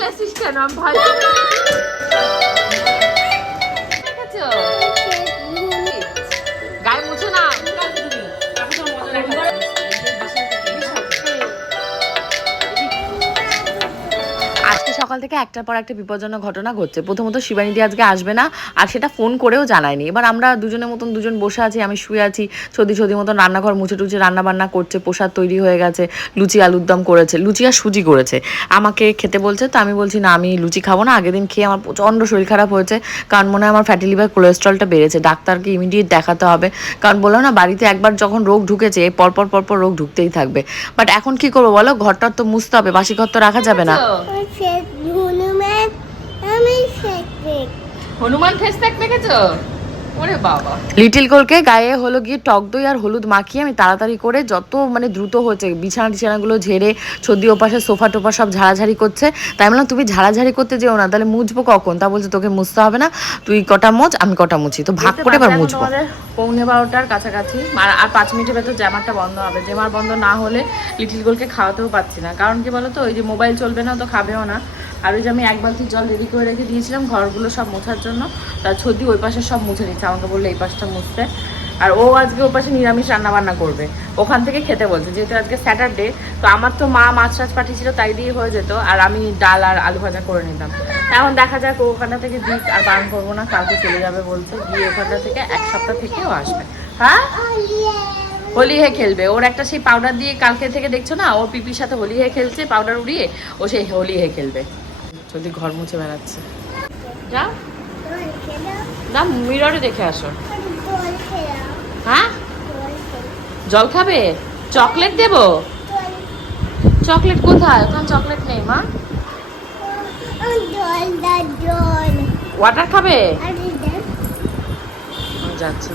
চলে আসিস কেন? আমি সকাল থেকে একটার পর একটা বিপজ্জনক ঘটনা ঘটছে। প্রথমত শিবানীদি আজকে আসবে না, আর সেটা ফোন করেও জানায়নি। এবার আমরা দুজনের মতন দুজন বসে আছি, আমি শুয়ে আছি, ছদি ছদি মতন রান্নাঘর মুছে টুছে রান্না বান্না করছে, প্রসাদ তৈরি হয়ে গেছে, লুচি আলুর দম করেছে, লুচি আর সুজি করেছে। আমাকে খেতে বলছে তো আমি বলছি, না, আমি লুচি খাব না, আগের দিন খেয়ে আমার প্রচণ্ড শরীর খারাপ হয়েছে, কারণ মনে হয় আমার ফ্যাটি লিভার কোলেস্ট্রলটা বেড়েছে, ডাক্তারকে ইমিডিয়েট দেখাতে হবে। কারণ বললাম না, বাড়িতে একবার যখন রোগ ঢুকেছে পরপর পরপর রোগ ঢুকতেই থাকবে। বাট এখন কি করব বলো ঘরটা তো মুছতে হবে, বাসি ঘর তো রাখা যাবে না। হনুমান আমি হনুমান ফেস দেখেছ? ওরে বাবা। লিটিল গোলকে গায়ে হলো গিয়ে টক দই আর হলুদ মাখিয়ে আমি তাড়াতাড়ি করে যত মানে দ্রুত হচ্ছে বিছানা টিছানাগুলো ঝেড়ে ছদি ওপাশে সোফা টোফা সব ঝাড়াঝাড়ি করছে। তাই বললাম তুমি ঝাড়াঝাড়ি করতে যেও না তাহলে মুছবো কখন? তা বলছে তোকে মুছতে হবে না তুই কটা মোচ আমি কটা মুছি। তো ভাগ করে এবার মুছবো। পৌনে বারোটার কাছাকাছি। আর আর পাঁচ মিনিটের ভেতর জ্যামারটা বন্ধ হবে। জ্যামার বন্ধ না হলে লিটিল গোলকে খাওয়াতেও পাচ্ছি না। কারণ কি বলতো ওই যে মোবাইল চলবে না তো খাবেও না। আর ওই যে আমি এক বালতি জল রেডি করে রেখে দিয়েছিলাম, ঘরগুলো সব মোছার জন্য। তার ছদি ওই পাশে সব মুছে নিচ্ছে আমাকে বলল এই পাশটা মুছতে। আর ও আজকে ওই পাশে নিরামিষ রান্নাবান্না করবে। ওখান থেকে খেতে বলছে, যেহেতু আজকে স্যাটারডে তো আমার তো মা মাছ টাছ পাঠিয়েছিল, তাই দিয়ে হয়ে যেত। আর আমি ডাল আর আলু ভাজা করে নিতাম। এখন দেখা যাক ও ওখানটা থেকে দিক, আর বারণ করব না, কালকে চলে যাবে বলছে, গিয়ে ওখানটা থেকে এক সপ্তাহ থেকেও আসবে। হ্যাঁ? হোলি হে খেলবে। ওর একটা সেই পাউডার দিয়ে কালকে থেকে দেখছ না ওর পিপির সাথে হোলি হে খেলছে পাউডার উড়িয়ে, ও সেই হোলি হে খেলবে। যদি ঘর মুছে বেড়াচ্ছে। যা। না মিররে দেখে আসো। হ্যাঁ? জল খাবে? চকলেট দেব? চকলেট কোথায়? ওখানে চকলেট নেই মা। ওয়াটার খাবে? যাচ্ছে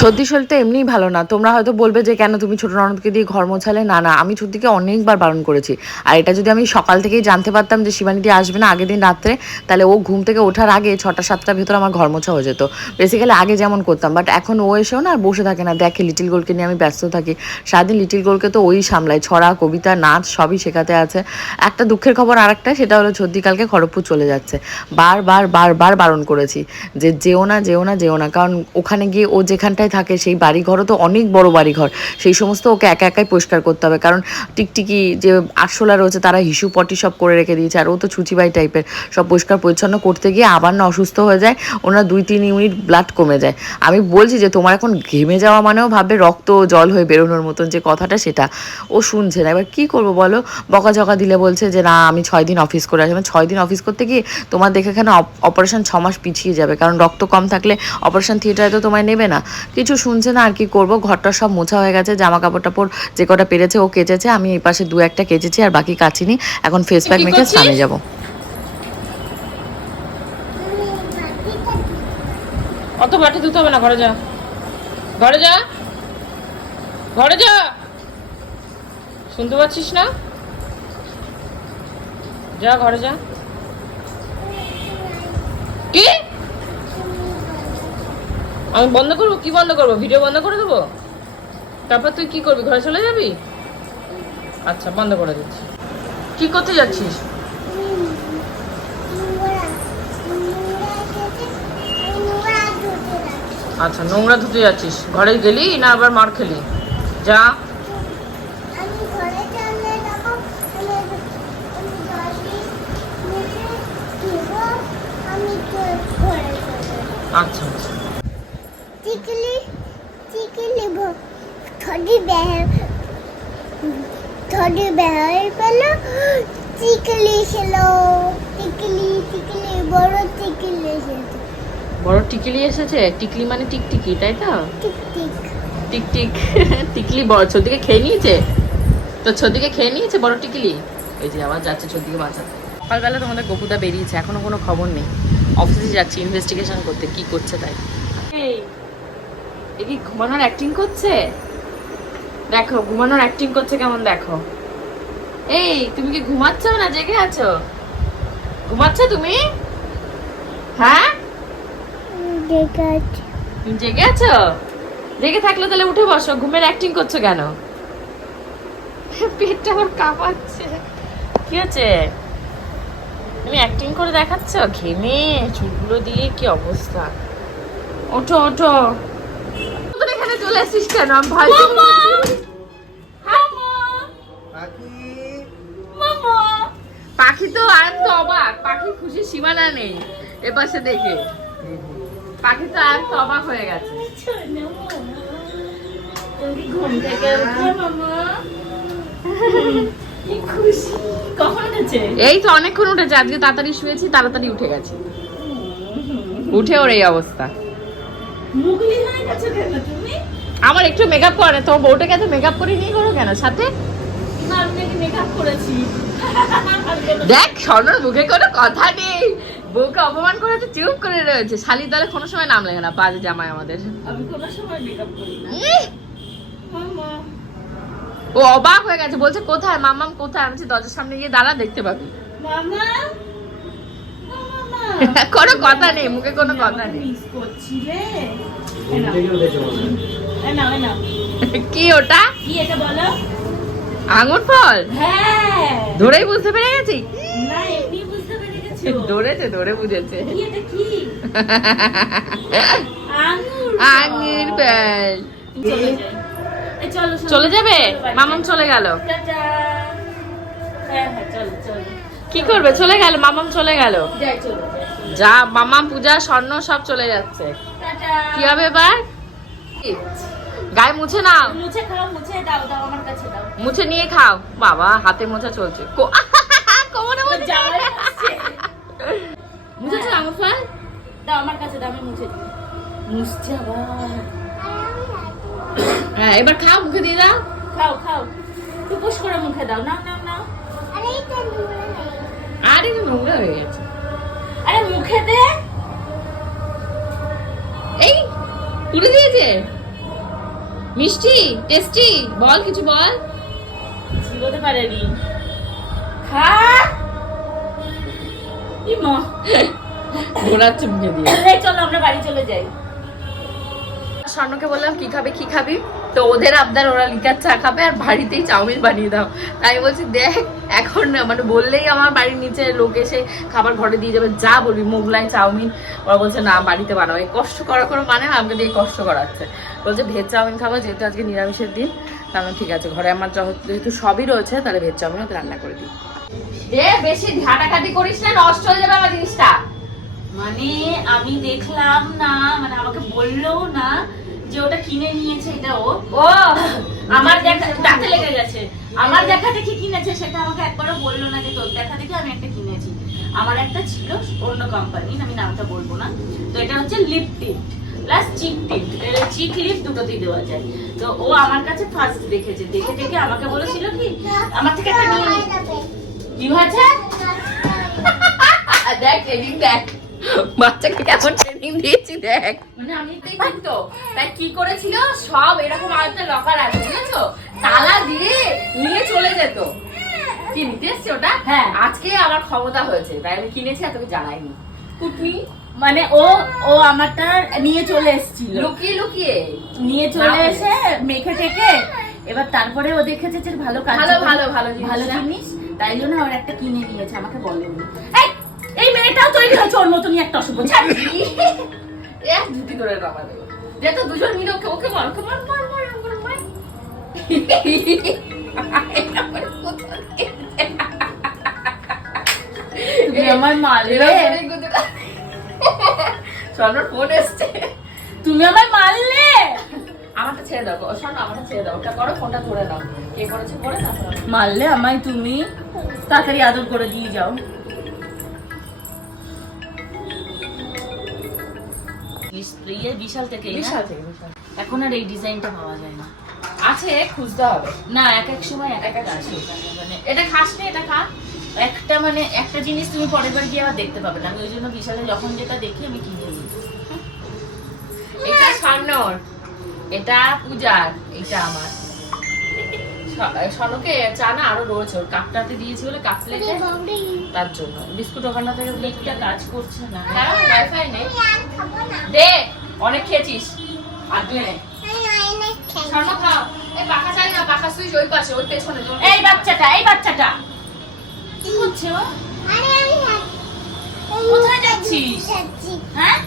সর্দি শরীরটা এমনিই ভালো না। তোমরা হয়তো বলবে যে, কেন তুমি ছোট ননদকে দিয়ে ঘর মোছালে? না না, আমি সর্দিকে অনেকবার বারণ করেছি। আর এটা যদি আমি সকাল থেকেই জানতে পারতাম যে শিবানীদি আসবে না আগের দিন রাত্রে, তাহলে ও ঘুম থেকে ওঠার আগে ছটা সাতটার ভেতর আমার ঘর মোছা হয়ে যেত। বেসিক্যালি আগে যেমন করতাম বাট এখন ও এসেও না আর বসে থাকে না। দেখে লিটিল গোলকে নিয়ে আমি ব্যস্ত থাকি। সারাদিন লিটিল গোলকে তো ওই সামলায়। ছড়া, কবিতা, নাচ সবই শেখাতে আছে। একটা দুঃখের খবর আর একটা সেটা হলো সর্দি কালকে খড়গপুর চলে যাচ্ছে। বারবার বারবার বারণ করেছি যে, যেও না যেও না যেও না। কারণ ওখানে গিয়ে ও যেখানটায় থাকে, সেই বাড়িঘরও তো অনেক বড় বাড়িঘর। সেই সমস্ত ওকে একা একাই পরিষ্কার করতে হবে, কারণ টিকটিকি যে আরশোলা রয়েছে, তারা হিসু পটি সব করে রেখে দিয়েছে, আর ও তো ছুচিবাই টাইপের সব পরিষ্কার পরিচ্ছন্ন করতে গিয়ে আবার না অসুস্থ হয়ে যায়, ওনার দুই তিন ইউনিট ব্লাড কমে যায়। আমি বলছি যে, তোমার এখন ঘেমে যাওয়া মানেও ভাববে রক্ত জল হয়ে বেরোনোর মতন যে কথাটা সেটা। ও শুনছে না। এবার কি করব বলো? বকাঝকা দিলে বলছে যে, না, আমি ছয় দিন অফিস করে আসব। ছয় দিন অফিস করতে গিয়ে তোমার দেখে এখানে অপারেশন ছ মাস পিছিয়ে যাবে, কারণ রক্ত কম থাকলে অপারেশন থিয়েটারে তো তোমায় নেবে না। কিছু শুনছে না আর কি করব? ঘরটা সব মোছা হয়ে গেছে জামা কাপড় টাপড় যে কটা পেরেছে ও কেচেছে আমি এই পাশে দু একটা কেচেছি আর বাকি কাচিনি এখন ফেস প্যাক মেখে স্নানে যাব। অত বাটি ধুতে হবে না ঘরে যা। ঘরে যা। ঘরে যা। শুনতে পাচ্ছিস না? যা ঘরে যা। কি? আমি বন্ধ করব? কি বন্ধ করব? ভিডিও বন্ধ করে দেবো? তারপর তুই কি করবি? ঘরে চলে যাবি? আচ্ছা বন্ধ করে দিচ্ছি। কি করতে যাচ্ছিস? আচ্ছা নোংরা ধুতে যাচ্ছিস। ঘরে গেলি না আবার মার খেলি? যা। যাব আচ্ছা। আচ্ছা চিকলি চিকলি থরি বেহার থরি বেহার পেল চিকলি ছিল চিকলি চিকলি বড় চিকলি এসেছে বড় টিকলি এসেছে? টিকলি মানে টিকটিকি তাই তো? টিক টিক টিক টিক টিকলি বড় ছদিকে খেয়ে নিয়েছে? তো ছদিকে খেয়ে নিয়েছে বড় টিকলি? এই যে আবার যাচ্ছে ছদিকে বাঁচাতে সকালবেলা তোমাদের গপুদা বেরিয়েছে এখনও কোনো খবর নেই। অফিসে যাচ্ছি ইনভেস্টিগেশন করতে কি করছে তাই। এই এ কি ঘুমানোর অ্যাক্টিং করছে? দেখো ঘুমানোর অ্যাক্টিং করছে কেমন দেখো। এই তুমি কি ঘুমাচ্ছ না জেগে আছো? ঘুমাচ্ছ তুমি? হ্যাঁ? তুমি জেগে আছো? জেগে থাকলে তাহলে উঠে বসো ঘুমের অ্যাক্টিং করছ কেন? পেটটা আমার কাঁপাচ্ছে। কি হচ্ছে? তুমি অ্যাক্টিং করে দেখাচ্ছ? ঘেমে চুলগুলো দিয়ে কি অবস্থা? ওঠো ওঠো। চলে আসছিস কেন? আমি ভয় পেয়ে গেছি। পাখি। তো আর তো অবাক। পাখি খুশি সীমানা নেই। এপাশে দেখে। পাখি তো আর তো অবাক হয়ে গেছে। ঘুম থেকে উঠে মামা? কি খুশি। কখন এই তো অনেকক্ষণ উঠেছে। আজকে তাড়াতাড়ি শুয়েছি তাড়াতাড়ি উঠে গেছে। উঠে ওর এই অবস্থা। মুগলি হয়ে গেছে কেন তুমি? আমার একটু মেকআপ করে তোমার বউটাকে এত মেকআপ করে নিয়ে করো কেন? সাথে? দেখ স্বর্ণর মুখে কোনো কথা নেই। বউকে অপমান করে তো চুপ করে রয়েছে। শালির দলে কোনো সময় নাম লেগে না বাজে জামাই আমাদের। আমি কোনো সময় মেকআপ করি না। ও অবাক হয়ে গেছে বলছে কোথায়? মামাম কোথায়? আমি দরজার সামনে গিয়ে দাঁড়া দেখতে পাবি। মামা ও মামা কোনো কথা নেই মুখে কোনো কথা নেই। কি ওটা? কি এটা বলো? আঙুর ফল? হ্যাঁ। ধরেই বুঝতে পেরে গেছি। না এমনি বুঝতে পেরে গেছো ধরেছে ধরে বুঝেছে। কি এটা কি? আঙুর আঙুর ফল। চলে যাবে। মামাম চলে গেল। হ্যাঁ হ্যাঁ কি করবে? চলে গেল মামাম চলে গেল। যা মামাম পূজা স্বর্ণ সব চলে যাচ্ছে। কি হবে এবার? গায়ে মুছে নাও। মুছে খাও মুছে দাও দাও আমার কাছে দাও। মুছে নিয়ে খাও। বাবা হাতে মোছা চলছে। কোমরে মুছে জামাই মুছেছো আঙুর দাও আমার কাছে দাও আমি মুছে দিই। মুছছে আবার। হ্যাঁ এবার খাও মুখে দিয়ে দাও। খাও খাও। টুপুস করে মুখে দাও। না না না আরে নোংরা হয়ে গেছে। আরে মুখে দে এই পুরো দিয়েছে মিষ্টি? টেস্টি বল কিছু বল। বলতে পারেনি। খা! ই মা? ঘোরাচ্ছে দিয়ে। চলো আমরা বাড়ি চলে যাই। স্বর্ণকে বললাম কি খাবে কি খাবি? তো ওদের আবদার ওরা লিকার চা খাবে আর বাড়িতেই চাউমিন বানিয়ে দাও। তাই বলছি দেখ এখন না মানে বললেই আমার বাড়ির নিচে লোক এসে খাবার ঘরে দিয়ে যাবে যা বলবি মোগলাই চাউমিন। ওরা বলছে না বাড়িতে বানাবো এই কষ্ট করা কোনো মানে আমাকে দিয়ে কষ্ট করাচ্ছে। বলছে ভেজ চাউমিন খাব যেহেতু আজকে নিরামিষের দিন তাহলে ঠিক আছে ঘরে আমার যেহেতু সবই রয়েছে তাহলে ভেজ চাউমিন রান্না করে দিই। দে বেশি ঘাটাঘাটি করিস না নষ্ট হয়ে যাবে আমার জিনিসটা। মানে আমি দেখলাম না মানে আমাকে বললেও না যে ওটা কিনে নিয়েছে এটা ও। ও আমার দেখা দাঁতে লেগে গেছে। আমার দেখা দেখি কিনেছে সেটা আমাকে একবারও বলল না যে তোর দেখা দেখি আমি একটা কিনেছি। আমার একটা ছিল অন্য কোম্পানি আমি নামটা বলব না। তো এটা হচ্ছে lip tip plus cheek tip cheek lip দুটোতেই দেওয়া যায়। তো ও আমার কাছে ফার্স্ট দেখেছে। দেখে দেখে আমাকে বলেছিল কি আমার থেকে একটা নিয়ে কি হয়েছে? দেখ ট্রেনিং দেখ। বাচ্চাকে কেমন ট্রেনিং দিয়েছি দেখ। মানে আমি তো তাই কি করেছিল? সব এরকম লকার আছে বুঝেছ? তালা দিয়ে নিয়ে চলে যেত। কি নিতে এসছে ওটা? হ্যাঁ। আজকে আমার ক্ষমতা হয়েছে। তাই আমি কিনেছি আর তোকে জানাইনি কুটনি? মানে ও ও আমারটা নিয়ে চলে এসেছিল। লুকিয়ে লুকিয়ে। নিয়ে চলে। এসে মেখে টেকে এবার তারপরে ও দেখেছে যে ভালো কাজ ভালো, ভালো, ভালো জিনিস ভালো জিনিস তাই জন্য ওর একটা কিনে নিয়েছে আমাকে বলেনি। এই তৈরি হয়েছে ওর মতনই একটা ছাড়। এক ধুতি করে বাবা দেবো। যে তো দুজন মিলে ওকে ওকে মার ওকে মার মার মার ওকে মার। আমার তুমি আমার মারলে? স্বর্ণর ফোন এসছে। তুমি আমার মারলে? আমারটা ছেড়ে দাও স্বর্ণ আমারটা ছেড়ে দাও। ওটা করো ফোনটা ধরে নাও। কে করেছে করে না মারলে আমায় তুমি? তাড়াতাড়ি আদর করে দিয়ে যাও। ইয়ে বিশাল থেকে বিশাল থেকে বিশাল। এখন আর এই ডিজাইনটা পাওয়া যায় না। আছে খুঁজতে হবে। না এক এক সময় এক এক আসে মানে এটা খাস না এটা খা। একটা মানে একটা জিনিস তুমি পরের বার গিয়ে আবার দেখতে পাবে না। আমি ওই জন্য বিশালে যখন যেটা দেখি আমি কিনে নিই। এটা স্বর্ণর এটা পূজার এটা আমার। স- স্বর্ণকে চা না আরও রয়েছে ওর কাপটাতে দিয়েছি বলে কাপ প্লেটে তার জন্য। বিস্কুট ওখানটা থেকে লিপটা কাজ করছে না। হ্যাঁ ওয়াইফাই নেই। আমি আর খাব না। দে অনেক খেয়েছিস। আর তুই নে। খাও এই পাখা চাই না পাখা সুইচ ওই পাশে ওই পেছনে এই বাচ্চাটা এই বাচ্চাটা। কি করছে ও? আরে আমি আর- করছিস যাচ্ছি হ্যাঁ?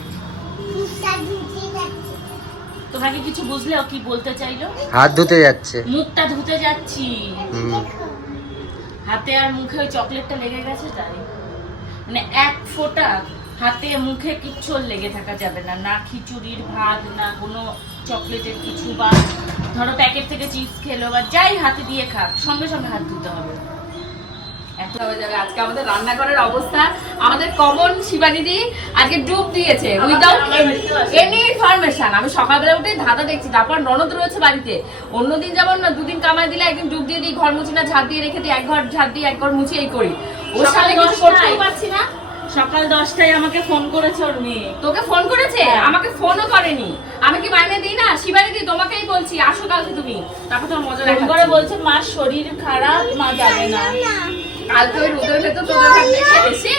তোমরা কি কিছু বুঝলে ও কি বলতে চাইলো? হাত ধুতে যাচ্ছে। মুখটা ধুতে যাচ্ছি। হাতে আর মুখে ওই চকলেটটা লেগে গেছে তাই। মানে এক ফোঁটা হাতে মুখে কিচ্ছু লেগে থাকা যাবে না। না খিচুড়ির ভাত না কোনো চকলেটের কিছু বা ধরো প্যাকেট থেকে চিপস খেলো বা যাই হাতে দিয়ে খাক সঙ্গে সঙ্গে হাত ধুতে হবে। আজকে আমাদের রান্নাঘরের অবস্থা। আমাদের কমন শিবানিদি আজকে ডুব দিয়েছে উইদাউট আমার বাড়িতেও আছে। এনি ইনফরমেশন আমি সকালবেলা উঠে ধাঁধা দেখছি তারপর ননদ রয়েছে বাড়িতে। অন্যদিন যেমন না দুদিন কামাই দিলে একদিন ডুব দিয়ে দিই ঘর মুছি না ঝাড় দিয়ে রেখে দিই এক ঘর ঝাড় দিয়ে এক ঘর মুছি এই করি। ওর সকাল সাথে কিছু দশটায়। করতেই পারছি না। সকাল দশটায় আমাকে ফোন করেছে ওর মেয়ে। তোকে ফোন করেছে? হ্যাঁ। আমাকে ফোনও করেনি। আমি কি মাইনে দিই না? শিবানি দি তোমাকেই বলছি আসো কালকে তুমি। তারপর তোমার মজা করে। বলছে মার শরীর খারাপ মা যাবে না। কালকে ওই রোদের ভেতর তোদের থাকতে এসে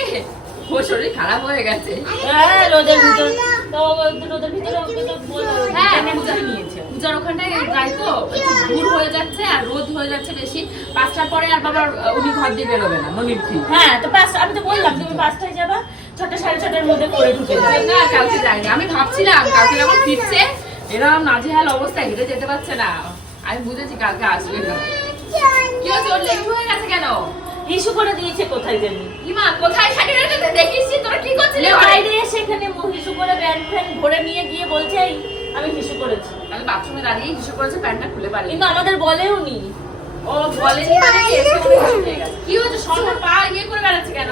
ও শরীর খারাপ হয়ে গেছে। হ্যাঁ রোদের ভিতর। তো রোদের হ্যাঁ পূজা নিয়েছে? পূজার ওখানটায় যাই তো দূর হয়ে যাচ্ছে আর রোদ হয়ে যাচ্ছে বেশি। পাঁচটার পরে আর বাবা উনি ঘর দিয়ে বেরোবে না ননির ফি হ্যাঁ তো আমি তো বললাম তুমি পাঁচটায় যাবা ছটা সাড়ে ছটার মধ্যে করে ঢুকে না কালকে যায়নি আমি ভাবছিলাম কালকে যখন ফিরছে এরকম নাজেহাল অবস্থা হেঁটে যেতে পারছে না। আমি বুঝেছি কালকে আসবে না। কি হচ্ছে ওর হয়ে গেছে কেন? ইস্যু করে দিয়েছে কোথায় জানি। ইমা কোথায় শাড়ি রেখেছে? দেখিস তোরা কি করছিলি বাইরে এসে এখানে হিসু করে ব্যান্ড ফ্যান ভরে নিয়ে গিয়ে বলছে আমি হিসু করেছি। আমি বাথরুমে দাঁড়িয়ে হিসু করেছে প্যান্টটা খুলে পারি কিন্তু আমাদের বলেও নি ও বলেনি মানে কি এসে উনি হিসু হয়ে গেছে। কি হয়েছে স্বর্ণ পা ইয়ে করে বেড়াচ্ছে কেন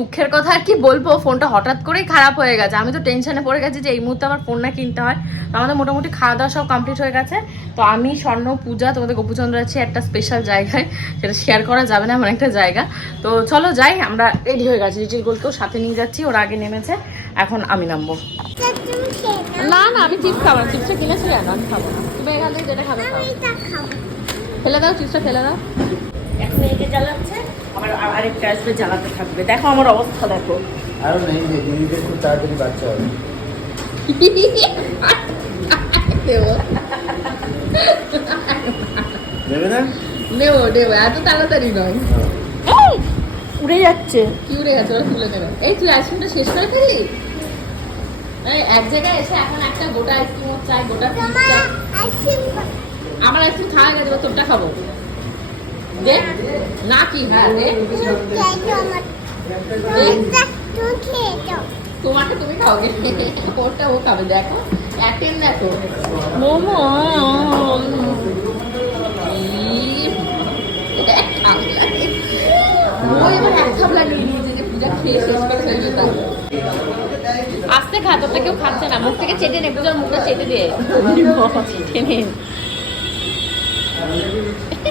দুঃখের কথা আর কি বলব ফোনটা হঠাৎ করেই খারাপ হয়ে গেছে। আমি তো টেনশনে পড়ে গেছি যে এই মুহূর্তে আমার ফোন না কিনতে হয়। তো আমাদের মোটামুটি খাওয়া দাওয়া সব কমপ্লিট হয়ে গেছে। তো আমি স্বর্ণ পূজা তোমাদের গোপুচন্দ্র আছি একটা স্পেশাল জায়গায়। সেটা শেয়ার করা যাবে না এমন একটা জায়গা। তো চলো যাই আমরা রেডি হয়ে গেছি। লিটিল গোলকেও সাথে নিয়ে যাচ্ছি ওর আগে নেমেছে। এখন আমি নামবো। না না আমি চিপস খাব না। চিপসটা কিনেছি কেন? আমি খাব না। তুমি এখান থেকে যেটা খাবে ফেলে দাও চিপসটা ফেলে দাও। এখন এইটা জ্বালাচ্ছে। আর- আরেকটা আসবে জ্বালাতে থাকবে। দেখো আমার অবস্থা দেখো। আরও নেই যে দিদিকে খুব তাড়াতাড়ি বাচ্চা হবে। না? নেব নেব। এত তাড়াতাড়ি নয়। উড়ে যাচ্ছে। কি উড়ে গেছে ওরা তুলে নেবে। এই তুই আইসক্রিমটা শেষ করে ফেলি? এক জায়গায় এসে এখন একটা গোটা আইসক্রিম চাই গোটা আমার আইসক্রিম খাওয়া গেছে তোরটা খাব। দে না কি হ্যাঁ দে এটা তুমি খাও গে ওরটা ও খাবে, দেখো অ্যাটেন দেখো। মোমো। আস্তে খা, তোরটা কেউ খাচ্ছে না, মুখ থেকে চেটে নে, পূজার মুখটা চেটে দে। চেটে নে।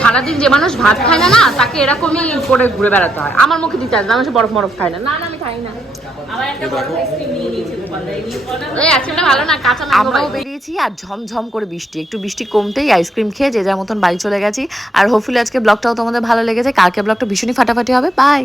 সারাদিন যে মানুষ ভাত খায় না না তাকে এরকমই করে ঘুরে বেড়াতে হয়। আমার মুখে দিতে আসবে মানুষ বরফ মরফ খায় না। না না আমি খাই না। আবার একটা বড় আইসক্রিম নিয়ে নিয়েছে গোপালদা এই নিয়ে পড়া এই আইসক্রিমটা ভালো না কাঁচা আমরাও বেরিয়েছি আর ঝমঝম করে বৃষ্টি। একটু বৃষ্টি কমতেই আইসক্রিম খেয়ে যে যার মতন বাড়ি চলে গেছি। আর হোপফুলি আজকে ব্লগটাও তোমাদের ভালো লেগেছে। কালকে ব্লগটা ভীষণই ফাটাফাটি হবে। বাই